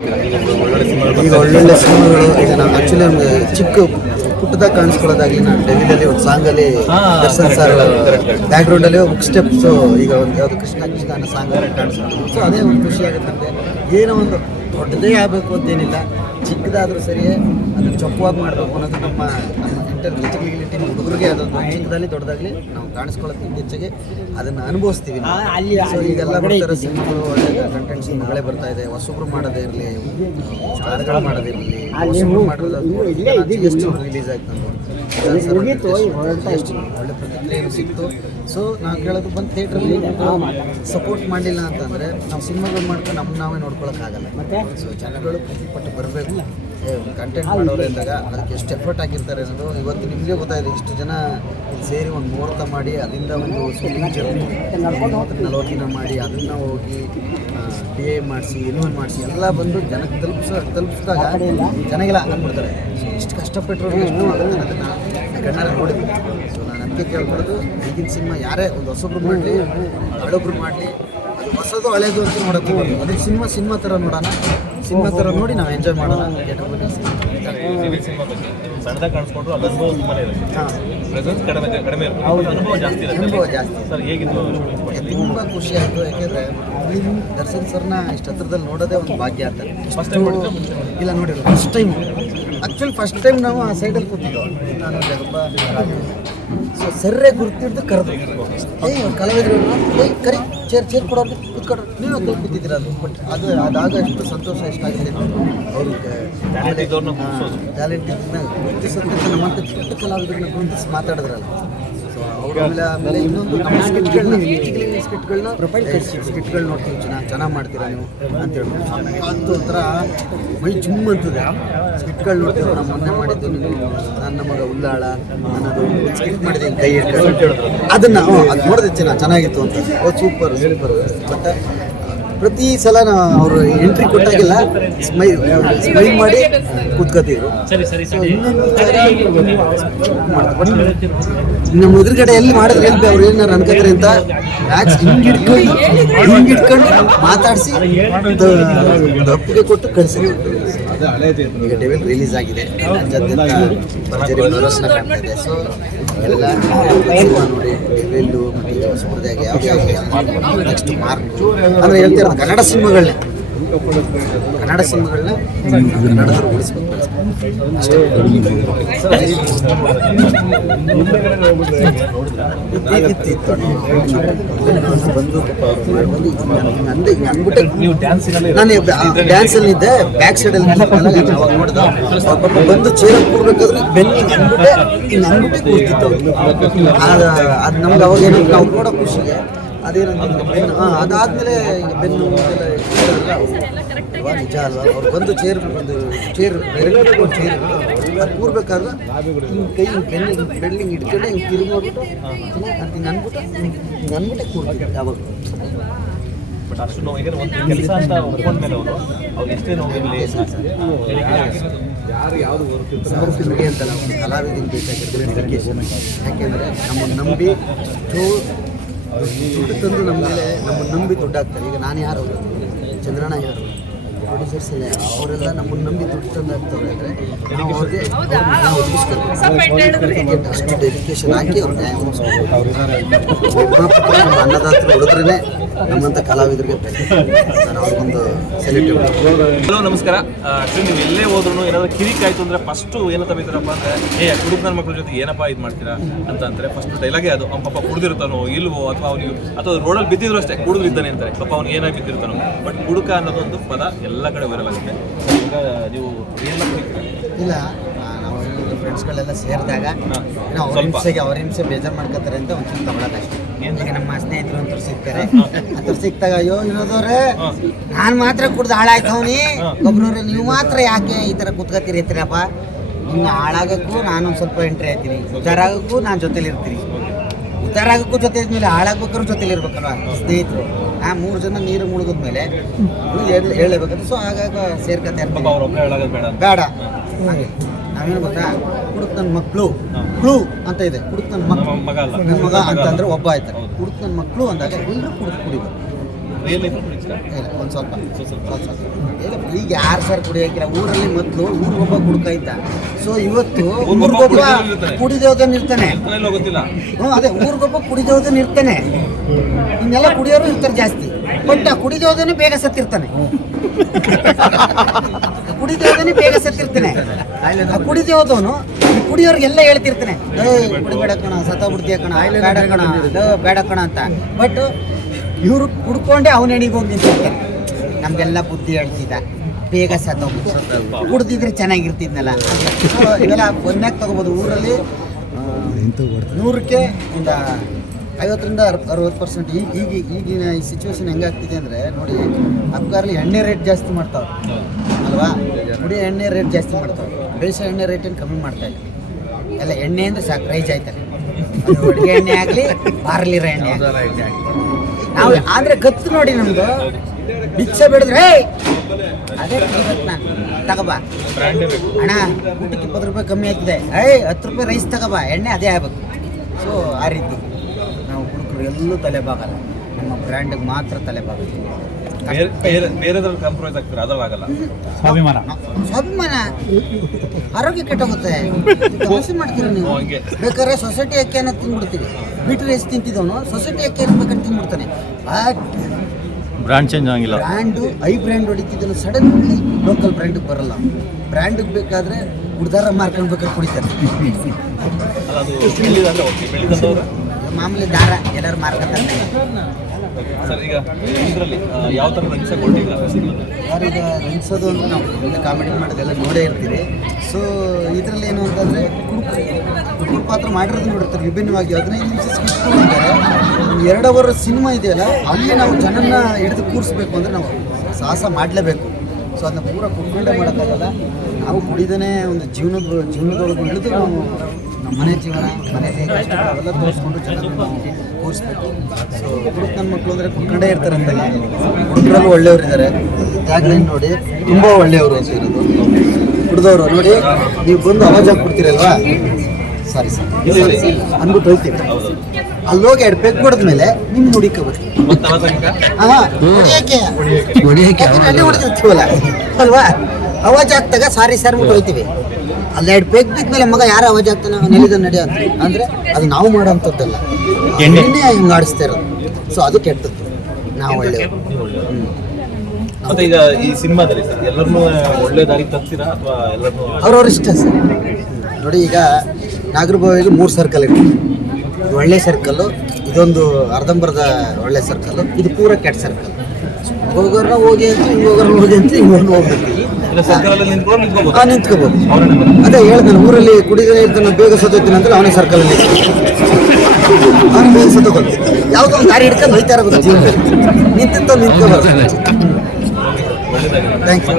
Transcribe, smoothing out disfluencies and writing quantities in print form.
ಈಗ ಒಳ್ಳೊಳ್ಳೆ ಸಿನಿಮಾಗಳು ಈಗ ನಾವು ಆ್ಯಕ್ಚುಲಿ ನಮ್ಗೆ ಚಿಕ್ಕ ಪುಟ್ಟದಾಗ ಕಾಣಿಸ್ಕೊಳ್ಳೋದಾಗಲಿ ನಾನು ಡೆವಿಲಲ್ಲಿ ಒಂದು ಸಾಂಗಲ್ಲಿ ದರ್ಶನ್ ಸರ್ ಬ್ಯಾಕ್ಗ್ರೌಂಡಲ್ಲಿ ಬುಕ್ ಸ್ಟೆಪ್ಸು ಈಗ ಒಂದು ಯಾವುದು ಕೃಷ್ಣ ಅನ್ನೋ ಸಾಂಗಲ್ಲಿ ಕಾಣಿಸ್ಕೊಂಡು ಸೊ ಅದೇ ಒಂದು ಖುಷಿ ಆಗುತ್ತೆ ನಮಗೆ. ಏನೋ ಒಂದು ದೊಡ್ಡದೇ ಆಗಬೇಕು ಅಂತೇನಿಲ್ಲ, ಚಿಕ್ಕದಾದರೂ ಸರಿಯೇ ಅದನ್ನು ಚೊಕ್ಕವಾಗಿ ಮಾಡಬೇಕು ಅನ್ನೋದು ನಮ್ಮ ಇಂಟರ್ನೆಟಿಲಿಟಿ ಹುಡುಗರಿಗೆ ಅದೊಂದು ಚಿಕ್ಕದಾಗಲಿ ದೊಡ್ಡದಾಗಲಿ ನಾವು ಕಾಣಿಸ್ಕೊಳ್ಳೋದಕ್ಕಿಂತ ಹೆಚ್ಚಿಗೆ ಅದನ್ನು ಅನುಭವಿಸ್ತೀವಿ. ಸೊ ಈಗೆಲ್ಲ ಬರ್ತಾರೆ ಸಿನಿಮಾಗಳು, ಒಳ್ಳೆ ಕಂಟೆಂಟ್ ಸಿನಿಮಾಗಳೇ ಬರ್ತಾ ಇದೆ. ಹೊಸಬ್ರು ಮಾಡೋದೇ ಇರಲಿ, ಸ್ಟಾರ್ಗಳು ಮಾಡೋದಿರಲಿ, ಹೊಸಬ್ರು ಮಾಡೋದು ಎಷ್ಟು ರಿಲೀಸ್ ಆಯ್ತು ನಮ್ಮದು ಎಷ್ಟು ಒಳ್ಳೆ ಪ್ರತಿಕ್ರಿಯೆನೂ ಸಿಕ್ತು. ಸೊ ನಾವು ಕೇಳೋದು ಬಂದು ಥಿಯೇಟ್ರಲ್ಲಿ ಸಪೋರ್ಟ್ ಮಾಡಲಿಲ್ಲ ಅಂತಂದರೆ ನಾವು ಸಿನಿಮಾಗಳು ಮಾಡ್ಕೊಂಡು ನಾವೇ ನೋಡ್ಕೊಳಕ್ಕಾಗಲ್ಲ. ಸೊ ಜನಗಳು ಪ್ರತಿಪಟ್ಟು ಬರಬೇಕು, ಕಂಟೆಂಟ್ ಮಾಡೋರು ಇದ್ದಾಗ ಅದಕ್ಕೆ ಎಷ್ಟು ಎಫರ್ಟ್ ಹಾಕಿರ್ತಾರೆ ಅನ್ನೋದು ಇವತ್ತು ನಿಮಗೆ ಗೊತ್ತಾಯಿದೆ. ಇಷ್ಟು ಜನ ಸೇರಿ ಒಂದು ಮುಹೂರ್ತ ಮಾಡಿ ಅದರಿಂದ ಒಂದು ಶೂಟಿಂಗ್ ಜರ್ನಿ 40 ದಿನ ಮಾಡಿ ಅದನ್ನು ಹೋಗಿ DA ಮಾಡಿಸಿ ರಿನ್ಯೂವಲ್ ಮಾಡಿಸಿ ಎಲ್ಲ ಬಂದು ಜನಕ್ಕೆ ತಲುಪಿಸಿದಾಗ ಜನಗೆಲ್ಲ ಅಂದ್ಬಿಡ್ತಾರೆ ಇಷ್ಟು ಕಷ್ಟಪಟ್ಟರು ಎಷ್ಟು ಆಗುತ್ತೆ ಅದನ್ನು ಕಣ್ಣಾರೆ ನೋಡಿದ್ವಿ. ಸೊ ನಾನು ಅದಕ್ಕೆ ಕೇಳ್ಕೊಡೋದು, ಈಗಿನ ಸಿನಿಮಾ ಯಾರೇ ಒಂದು ಹೊಸಬ್ರು ಮಾಡಲಿ ಹಳೊಬ್ರು ಮಾಡಲಿ, ಅದು ಹೊಸದು ಹಳೇದು ಅಂತ ನೋಡೋಕ್ಕೆ ಬರೋದು ಅದೇ ಸಿನಿಮಾ ಥರ ನೋಡೋಣ, ಸಿನಿಮಾ ಥರ ನೋಡಿ ನಾವು ಎಂಜಾಯ್ ಮಾಡೋಣ. ಥಿಯೇಟರ್ ಬಗ್ಗೆ ಸಣ್ಣದಾಗಿ ಕಾಣಿಸ್ಕೊಂಡ್ರು ಅದು ಅನುಭವ ತುಂಬಾನೇ ಇರುತ್ತೆ. ಪ್ರೆಸೆನ್ಸ್ ಕಡಿಮೆ ಅನುಭವ ಜಾಸ್ತಿ ಸರ್. ಹೇಗಿತ್ತು? ತುಂಬ ಖುಷಿ ಆಯಿತು. ಯಾಕೆಂದರೆ ದರ್ಶನ್ ಸರ್ನ ಇಷ್ಟು ಹತ್ರದಲ್ಲಿ ನೋಡೋದೇ ಒಂದು ಭಾಗ್ಯ ಅಂತ. ಇಲ್ಲ ನೋಡಿರೋ first time, actually first time ನಾವು ಆ ಸೈಡಲ್ಲಿ ಕೂತಿದ್ದೋ ನಾನು ಜಗಪ್ಪ ರಾಜು. ಸೊ ಸರ್ರೇ ಗುರುತಿಡ್ದು ಕರೆದು ಕಲಾವಿದರು ಕರಿ ಚೇರ್ ಕೊಡೋರು ಕೂತ್ಕೊಡ್ರು, ನೀವು ಅಲ್ಲಿ ಕೂತಿದ್ದೀರ ಅದು. ಬಟ್ ಅದಾಗ ಎಷ್ಟು ಸಂತೋಷ ಎಷ್ಟಾಗಿದೆ ಅವ್ರಿಗೆ ಟ್ಯಾಲೆಂಟ್ ಇದನ್ನ ಗುರುತಿಸೋದಕ್ಕೆ ನಮ್ಮಂಥ ಚಿಕ್ಕ ಕಲಾವಿದರನ್ನ ಗುರುತಿಸಿ ಮಾತಾಡಿದ್ರಲ್ಲ. ಸೊ ಅವರು ಆಮೇಲೆ ಇನ್ನೊಂದು ನಮ್ಮ ಸ್ಕಿಟ್ಗಳನ್ನ ಸ್ಕಿಟ್ಗಳು ನೋಡ್ತೀವಿ, ಚೆನ್ನಾಗಿ ಮಾಡ್ತೀರಾ ನೀವು ಅಂತ ಹೇಳ್ಬೋದು. ಅದು ಒಂಥರ ಮೈ ಜುಮ್ ಅಂತದೆ ಸ್ಕಿಟ್ಗಳು ನೋಡ್ತೀವಿ. ನಾವು ಮೊನ್ನೆ ಮಾಡಿದ್ದು ನೀನು ನನ್ನ ಮಗ ಉಲ್ಲಾಳ ಅನ್ನೋದು ಸ್ಕಿಟ್ ಮಾಡಿದೆ, ಕೈ ಹಿಡ್ಕೊಂಡು ಅದನ್ನು ಅದು ನೋಡಿದೆ ಚೆನ್ನಾಗಿತ್ತು ಅಂತ. ಸೂಪರ್ ಬಟ್ ಪ್ರತಿ ಸಲ ಅವರು ಎಂಟ್ರಿ ಕೊಟ್ಟಾಗೆಲ್ಲ ಸ್ಮೈಲ್ ಮಾಡಿ ಕೂತ್ಕೋತಿದ್ರು. ನಮ್ಮ ಎದುರುಗಡೆ ಎಲ್ಲಿ ಮಾಡಿದ್ರೆ ಎಲ್ಲಿ ಅವ್ರು ಏನಾರು ಅನ್ಕೋತಾರೆ ಅಂತ ಮ್ಯಾಕ್ಸ್ ಹಿಂಗಿಡ್ಕೊಂಡು ಮಾತಾಡಿಸಿ ಒಪ್ಪಿಗೆ ಕೊಟ್ಟು ಕಳಿಸಿದ್ರು. ಈಗ ಡೆವಿಲ್ ರಿಲೀಸ್ ಆಗಿದೆ, ಭರ್ಜರಿ ಪ್ರದರ್ಶನ ಕಾಣ್ತಾ ಇದೆ. ಸೊ ಎಲ್ಲ ಸಿನಿಮಾ ನೋಡಿ ಡೆವಿಲ್ಲು ಮತ್ತು ಈಗ ಹೊಸಬ್ರದಾಗ ಯಾವ ನೆಕ್ಸ್ಟ್ ಮಾರ್ಕ್ ಅಂದರೆ ಹೇಳ್ತಿರೋದು ಕನ್ನಡ ಸಿನಿಮಾಗಳನ್ನ ಕನ್ನಡದಲ್ಲಿ ಉಳಿಸ್ಬೇಕು. ಬಂದು ಅಂದ್ಬಿಟ್ಟೆ ನಾನು ಡ್ಯಾನ್ಸಲ್ಲಿ ಇದ್ದೆ, ಬ್ಯಾಕ್ ಸೈಡಲ್ಲಿ ಅವಾಗ ನೋಡಿದ ಪಾಪ ಬಂದು ಚೇರ್ ಕೂರ್ಬೇಕಾದ್ರೆ ಬೆನ್ನು ಅಂದ್ಬಿಟ್ಟೆ ಕೂರ್ತಿತ್ತು. ಅದು ನಮ್ಗೆ ಅವಾಗ ಏನೋ ನಾವು ನೋಡೋ ಖುಷಿಗೆ ಅದೇನಂತ ಬೆನ್ನು ಅದಾದಮೇಲೆ ಈಗ ಬೆನ್ನು ನಿಜ ಅಲ್ವಾ. ಅವ್ರು ಬಂದು ಚೇರ್ ಒಂದು ಚೇರ್ ಅದು ಕೂರ್ಬೇಕಾದ್ರೆ ಕೈ ಬೆಳ್ಳಿಂಗ್ ಇಟ್ಕೊಂಡು ಹಿಂಗೆ ತಿರುಗಿ ನೋಡ್ಬಿಟ್ಟು ಹಿಂಗೆ ಅಂದ್ಬಿಟ್ಟೆ ಕೂರ್ತಿದ್ದೆ ಯಾವಾಗ. ಬಟ್ ಅಷ್ಟು ನೋವು ಈಗ ಒಂದು ಕೆಲಸ ಅಂತ ಒಪ್ಕೊಂಡ್ಮೇಲೆ ಅವ್ರು ಎಷ್ಟೇ ನೋವಿರಲಿ ಸಮರ್ಪಿಕೆ ಅಂತ ನಾವು ಕಲಾವಿದಿಗೆ ಬೇಕಾಗಿರ್ತದೆ ಡೆಡಿಕೇಶನ್. ಯಾಕೆಂದರೆ ನಮ್ಮನ್ನು ನಂಬಿ ದುಡ್ಡು ತಂದು ನಮ್ಮ ಮೇಲೆ ನಮ್ಮನ್ನು ನಂಬಿ ದುಡ್ಡಾಗ್ತಾರೆ. ಈಗ ನಾನು ಯಾರು, ಚಂದ್ರಣ್ಣ ಯಾರು, ಪ್ರೊಡ್ಯೂಸರ್ಸ್ ಎಲ್ಲ ಅವರೆಲ್ಲ ನಮ್ಮನ್ನು ನಂಬಿ ದುಡ್ಡು ತಂದು ಹಾಕ್ತಾರೆ ಅಂದರೆ ನಾವು ಅವ್ರಿಗೆ ಅಷ್ಟು ಡೆಡಿಕೇಶನ್ ಹಾಕಿ ಅವ್ರು ನ್ಯಾಯ ನಿರ್ಮಾಪಕರು ನಮ್ಮ ಅನ್ನದಾತರು ಹೊಡೆದ್ರೇ ನಮ್ಮಂಥ ಕಲಾವಿದರಿಗೆ ನಾನು ಅವ್ರಿಗೊಂದು ಸೆಲ್ಯೂಟ್. ಹಲೋ ನಮಸ್ಕಾರ. ಆ್ಯಕ್ಚುಲಿ ನೀವು ಎಲ್ಲೇ ಹೋದ್ರೂ ಏನಾದರೂ ಕಿರಿಕಾಯ್ತು ಅಂದರೆ ಫಸ್ಟು ಏನಂತ ಬೈತಾರಪ್ಪ ಅಂದರೆ ಕುಡುಕ ನನ್ನ ಮಕ್ಕಳ ಜೊತೆ ಏನಪ್ಪ ಇದು ಮಾಡ್ತೀರಾ ಅಂತ ಅಂತಾರೆ. ಫಸ್ಟ್ ಡೈಲಾಗೇ ಅದು. ಅವ್ನು ಪಾಪ ಕುಡಿದಿರ್ತಾನೋ ಇಲ್ವೋ ಅಥವಾ ರೋಡಲ್ಲಿ ಬಿದ್ದಿದ್ರು ಅಷ್ಟೇ ಕುಡಿದು ಇದ್ದಾನೆ ಅಂತಾರೆ. ಪಾಪ ಅವ್ನು ಏನಾಗಿ ಬಿದ್ದಿರ್ತಾನೋ. ಬಟ್ ಕುಡುಕ ಅನ್ನೋದೊಂದು ಪದ ಎಲ್ಲ ಕಡೆ ವೈರಲ್ ಆಗುತ್ತೆ. ಈಗ ನೀವು ಇಲ್ಲ, ನಾವು ಫ್ರೆಂಡ್ಸ್ಗಳೆಲ್ಲ ಸೇರಿದಾಗ ಅವ್ರ ಹಿಂಸೆ ಬೇಜಾರು ಮಾಡ್ಕೋತಾರೆ ಅಂತ ಒಂಚೂರು ತಗೊಳ್ಳೋದಷ್ಟೇ. ಈಗ ನಮ್ಮ ಸ್ನೇಹಿತರು ಅಂತವ್ರು ಸಿಗ್ತಾರೆ, ಅಂತವ್ರು ಸಿಕ್ತಾಗ ಅಯ್ಯೋ ವಿನೋದವ್ರೆ ನಾನು ಮಾತ್ರ ಕುಡ್ದು ಹಾಳಾಯ್ತವನಿ, ಒಬ್ಬರವ್ರೆ ನೀವು ಮಾತ್ರ ಯಾಕೆ ಈ ಥರ ಕುತ್ಕೊತಿರ್ತೀರಪ್ಪ, ಇನ್ನು ಹಾಳಾಗೋಕ್ಕೂ ನಾನೊಂದು ಸ್ವಲ್ಪ ಎಂಟ್ರಿ ಆಯ್ತೀನಿ, ಉದ್ದಾರ ಆಗೋಕ್ಕೂ ನಾನು ಜೊತೇಲಿ ಇರ್ತೀನಿ. ಉದ್ದಾರ ಆಗೋಕ್ಕೂ ಜೊತೆ ಇದ್ಮೇಲೆ ಹಾಳಾಗ್ಬೇಕಾದ್ರೂ ಜೊತೇಲಿ ಇರ್ಬೇಕಲ್ವ ಸ್ನೇಹಿತರು. 3 ಜನ ನೀರು ಮುಳುಗಿದ್ಮೇಲೆ ಹೇಳಬೇಕಂತ. ಸೊ ಆಗಾಗ ಸೇರ್ಕತೆ ಬೇಡ. ಹಾಗೆ ನಾವೇನು ಗೊತ್ತಾ, ಕುಡುಕ್ ನನ್ನ ಮಕ್ಕಳು ಕ್ಲೂ ಅಂತ ಇದೆ. ಕುಡುಕ್ ನನ್ನ ಮಗ ಅಂತ ಅಂದರೆ ಒಬ್ಬ ಆಯ್ತಾರೆ. ಕುಡುಕ್ ನನ್ನ ಮಕ್ಕಳು ಅಂದಾಗ ಎಲ್ಲರೂ ಕುಡಿಬೇಕು. ರಿಯಲ್ ಲೈಫ್ ಕುಡಿತೀರಾ? ಇಲ್ಲ, ಒಂದು ಸ್ವಲ್ಪ ಸ್ವಲ್ಪ ಇಲ್ಲ, ಈಗ ಯಾರು ಸರ್ ಕುಡಿಯೋಕಿಲ್ಲ. ಊರಲ್ಲಿ ಮೊದಲು ಊರಿಗೊಬ್ಬ ಕುಡ್ಕ ಇದ್ದ. ಸೊ ಇವತ್ತು ಊರಿಗೊಬ್ಬ ಊರಿಗೊಬ್ಬ ಇರ್ತಾನೆ. ಕುಡಿದೋದನ್ನ ಇರ್ತಾನೆ. ಎಲ್ಲೋ ಗೊತ್ತಿಲ್ಲ. ಅದೇ ಊರಿಗೊಬ್ಬ ಕುಡಿದೋದನ್ನ ಇರ್ತಾನೆ. ಇನ್ನೆಲ್ಲ ಕುಡಿಯೋರು ಇರ್ತಾರೆ ಜಾಸ್ತಿ. ಬಟ್ ಆ ಕುಡಿದೋದನ್ನು ಬೇಗ ಸತ್ತಿರ್ತಾನೆ. ಕುಡಿದೋದನ್ನು ಬೇಗ ಸತ್ತಿರ್ತಾನೆ. ಆ ಕುಡಿದೋದವನು ಕುಡಿಯೋರಿಗೆಲ್ಲ ಹೇಳ್ತಿರ್ತಾನೆ, ಕುಡಿಬೇಡ ಕಣ, ಸತ್ತೋಗ್ಬಿಡ್ತೀಯ ಕಣ, ಬೇಡ ಕಣ, ಬೇಡ ಕಣ ಅಂತ. ಬಟ್ ಇವರು ಕುಡ್ಕೊಂಡೆ ಅವನ ಎಣಿಗೆ ಹೋಗಿ ನಿಂತಿರ್ತಾನೆ. ನಮಗೆಲ್ಲ ಬುದ್ಧಿ ಹೇಳ್ತಿದ್ದ, ಬೇಗ ಸತ್ತೋಗ್ಬಿಟ್ಟು ಕುಡ್ದಿದ್ರೆ ಚೆನ್ನಾಗಿರ್ತಿದ್ನಲ್ಲ. ಇವೆಲ್ಲ ಒಂದಾಗಿ ತಗೋಬೋದು. ಊರಲ್ಲಿ 100ಕ್ಕೆ ಒಂದು 50ರಿಂದ 60%. ಈಗಿನ ಈ ಸಿಚುವೇಶನ್ ಹೆಂಗಾಗ್ತಿದೆ ಅಂದರೆ ನೋಡಿ, ಅಬ್ಕಾರಲ್ಲಿ ಎಣ್ಣೆ ರೇಟ್ ಜಾಸ್ತಿ ಮಾಡ್ತಾವೆ ಅಲ್ವಾ? ಕುಡಿಯೋ ಎಣ್ಣೆ ರೇಟ್ ಜಾಸ್ತಿ ಮಾಡ್ತಾವೆ. ಬೇಯಿಸೋ ಎಣ್ಣೆ ರೇಟೇನು ಕಮ್ಮಿ ಮಾಡ್ತಾ ಇಲ್ಲ. ಎಲ್ಲ ಎಣ್ಣೆ ಅಂದರೆ ಸಾಕು ರೈಸ್ ಆಯ್ತಾರೆ. ಅದು ಅಡುಗೆ ಎಣ್ಣೆ ಆಗಲಿ, ಬಾರ್ಲಿರೋ ಎಣ್ಣೆ ಆಗಲಿ. ನಾವು ಆದರೆ ಗತ್ತು ನೋಡಿ ನಮ್ಮದು ಭಿಕ್ಷೆ ಬಿಡಿದ್ರೆ ಅದೇ ಕುಡಿಬೇಕು. ನಾನು ತಗೋಬಾ ಅಣ್ಣ, ಊಟಕ್ಕೆ 20 ರೂಪಾಯಿ ಕಮ್ಮಿ ಆಗ್ತಿದೆ, 10 ರೂಪಾಯಿ ರೈಸ್ ತಗೋಬಾ, ಎಣ್ಣೆ ಅದೇ ಆಗ್ಬೇಕು. ಸೊ ಆ ರೀತಿ ನಾವು ಹುಡುಗರು ಎಲ್ಲೂ ತಲೆ ಬಾಗಲ್ಲ, ನಮ್ಮ ಬ್ರ್ಯಾಂಡಿಗೆ ಮಾತ್ರ ತಲೆ ಬಾಗುತ್ತೆ. ಬೇರೆದ್ರಲ್ಲಿ ಕಾಂಪ್ರಮೈಸ್ ಆಗ್ತಾರೆ, ಅದ್ರಲ್ಲಿ ಆಗಲ್ಲ. ಸ್ವಾಭಿಮಾನ ಆರೋಗ್ಯ ಕೆಟ್ಟೋಗುತ್ತೆ. ಸಮಸ್ಯೆ ಮಾಡ್ತೀರಿ ನೀವು. ಬೇಕಾದ್ರೆ ಸೊಸೈಟಿ ಅಕ್ಕಿ ಅನ್ನೋದು ತಿಂದ್ಬಿಡ್ತೀವಿ. ಬಿಟ್ರೆ ಎಷ್ಟು ತಿಂತಿದ್ದವನು ಸೊಸೈಟಿ ಅಕ್ಕಿ ಬೇಕಾದ್ರೆ ತಿಂದ್ಬಿಡ್ತಾನೆ. ಬ್ರ್ಯಾಂಡ್ ಚೇಂಜ್ ಆಗಿಲ್ಲ. ಬ್ರ್ಯಾಂಡು ಬ್ರ್ಯಾಂಡ್ ಹೊಡಿತಿದ್ದನು ಸಡನ್ಲಿ ಲೋಕಲ್ ಬ್ರ್ಯಾಂಡಿಗೆ ಬರಲ್ಲ. ಬ್ರ್ಯಾಂಡಿಗೆ ಬೇಕಾದ್ರೆ ಉಡ್ದಾರ ಮಾರ್ಕೊಂಡು ಬೇಕಾದ್ರೆ ಕುಡಿತಾರೆ. ಮಾಮೂಲಿ ದಾರ ಎಲ್ಲರೂ ಮಾರ್ಕೊತಾರೆ. ಸರ್, ಈಗ ಇದರಲ್ಲಿ ಯಾವ ಥರ ರಂಗಿಸಕೊಂಡಿಲ್ಲ ಯಾರೀಗ ರಂಗಿಸೋದು ಅಂತ ನಾವು ಒಳ್ಳೆ ಕಾಮಿಡಿ ಮಾಡೋದೆಲ್ಲ ನೋಡೇ ಇರ್ತೀವಿ. ಸೊ ಇದರಲ್ಲಿ ಏನು ಅಂತಂದರೆ ಕುಡುಕರ ಪಾತ್ರ ಮಾಡಿರೋದು ನೋಡಿರ್ತಾರೆ ವಿಭಿನ್ನವಾಗಿ. 15 ನಿಮಿಷ ಸ್ಕಿಟ್ ಮಾಡಿದ್ದಾರೆ. 2 ಅವರ್ ಸಿನಿಮಾ ಇದೆಯಲ್ಲ, ಅಲ್ಲಿ ನಾವು ಜನನ್ನ ಹಿಡಿದು ಕೂರಿಸ್ಬೇಕು ಅಂದರೆ ನಾವು ಸಾಹಸ ಮಾಡಲೇಬೇಕು. ಸೊ ಅದನ್ನ ಪೂರ ಕುಡ್ಕೊಂಡೇ ಮಾಡೋಕ್ಕಾಗಲ್ಲ. ನಾವು ಕುಡಿದೇ ಒಂದು ಜೀವನದೊಳಗೆ ಹಿಡಿದು ನಾವು ನಮ್ಮ ಮನೆ ಜೀವನ, ಮನೆಯಲ್ಲಿ ಕಷ್ಟ ಅವೆಲ್ಲ ತೋರಿಸ್ಕೊಂಡು ಜನರನ್ನು ನಾವು ಕೂರಿಸ್ಬೇಕು. ಸೊ ಕುಡುಕ ನನ್ನ ಮಕ್ಕಳು ಅಂದರೆ ಕುಡ್ಕೊಂಡೇ ಇರ್ತಾರೆ ಅಂತಲ್ಲ, ಕುಡುಕರಲ್ಲೂ ಒಳ್ಳೆಯವರು ಇದ್ದಾರೆ. ಟ್ಯಾಗ್ಲೈನ್ ನೋಡಿ, ತುಂಬ ಒಳ್ಳೆಯವರು ಅಂತ ಇರೋದು. ಕುಡ್ದವರು ನೋಡಿ, ನೀವು ಬಂದು ಅವಾಜ್ ಹಾಕ್ಬಿಡ್ತೀರಲ್ವಾ, ಸಾರಿ ಅಂದ್ಬಿಟ್ಟು ಹೋಗ್ತೀವಿ. ಅಲ್ಲಿ ಹೋಗಿ 2 ಪೆಗ್ ಕೊಡಿದ್ಮೇಲೆ ನಿಮ್ಮ ನುಡಿಕೋಬೇಕು. ಹೊಡಿಯೋಕೆ ಹೊಡೆದಿರ್ತೀವಲ್ಲ ಅಲ್ವಾ, ಅವಾಜ್ ಆಗ್ತಾಗ ಸಾರಿ ಸರ್ ಬಿಟ್ಟು ಹೋಗ್ತೀವಿ. ಅಲ್ಲಿ 2 ಪೆಗ್ ಬಿದ್ಮೇಲೆ ಮಗ ಯಾರು ಅವಾಜ್ ಆಗ್ತಾನೆ, ನೆಲಿದ ನಡೆಯ ಅಂದರೆ ಅದು ನಾವು ಮಾಡೋಂಥದ್ದಲ್ಲ, ಎಣ್ಣೆ ಹಿಂಗೆ ಆಡಿಸ್ತಾ ಇರೋದು. ಸೊ ಅದು ಕೆಟ್ಟದ್ದು. ನಾವು ಒಳ್ಳೆಯವರು. ಮತ್ತೆ ಈಗ ಈ ಸಿನಿಮಾದಲ್ಲಿ ಎಲ್ಲರನ್ನೂ ಒಳ್ಳೆ ದಾರಿಗೆ ತರ್ತೀರಾ ಅಥವಾ ಎಲ್ಲರನ್ನೂ ಅವ್ರವ್ರ ಇಷ್ಟ ಸರ್. ನೋಡಿ, ಈಗ ನಾಗರಭಾವಿಗೆ 3 ಸರ್ಕಲ್ ಇರ್ತದೆ. ಇದು ಒಳ್ಳೆ ಸರ್ಕಲ್ಲು, ಇದೊಂದು ಅರ್ಧಂಬರ್ಧ ಒಳ್ಳೆ ಸರ್ಕಲ್ಲು, ಇದು ಪೂರ ಕೆಟ್ಟ ಸರ್ಕಲ್. ಹೋಗೋರ್ನ ಹೋಗಿ ಅಂತ, ಹಿಂಗೆ ಹೋಗೋರ್ನ ಹೋಗಿ ಅಂತ, ಹಿಂಗೆ ಹೋಗ್ಬೇಕು. ನಿಂತ್ಕೋಬೋದು. ಅದೇ ಹೇಳ್ತಾನೆ, ಊರಲ್ಲಿ ಕುಡಿದೇ ಇರ್ತಾನೆ, ಬೇಗ ಸತ್ತೋಗ್ತಾನೆ ಅಂದ್ರೆ ಅವನೇ ಸರ್ಕಲಲ್ಲಿ ಅವನು ಬೇಗ ಸತ್ತೋಗೋದು. ಯಾವುದೋ ಒಂದು ದಾರಿ ಹಿಡ್ಕೊಂಡು ಹೋಯ್ತಾ ಇರಬೇಕು ಜೀವನದಲ್ಲಿ. ನಿಂತಿಂತ ನಿಂತ್ಕೋಬಾರ್ದು. Thank you.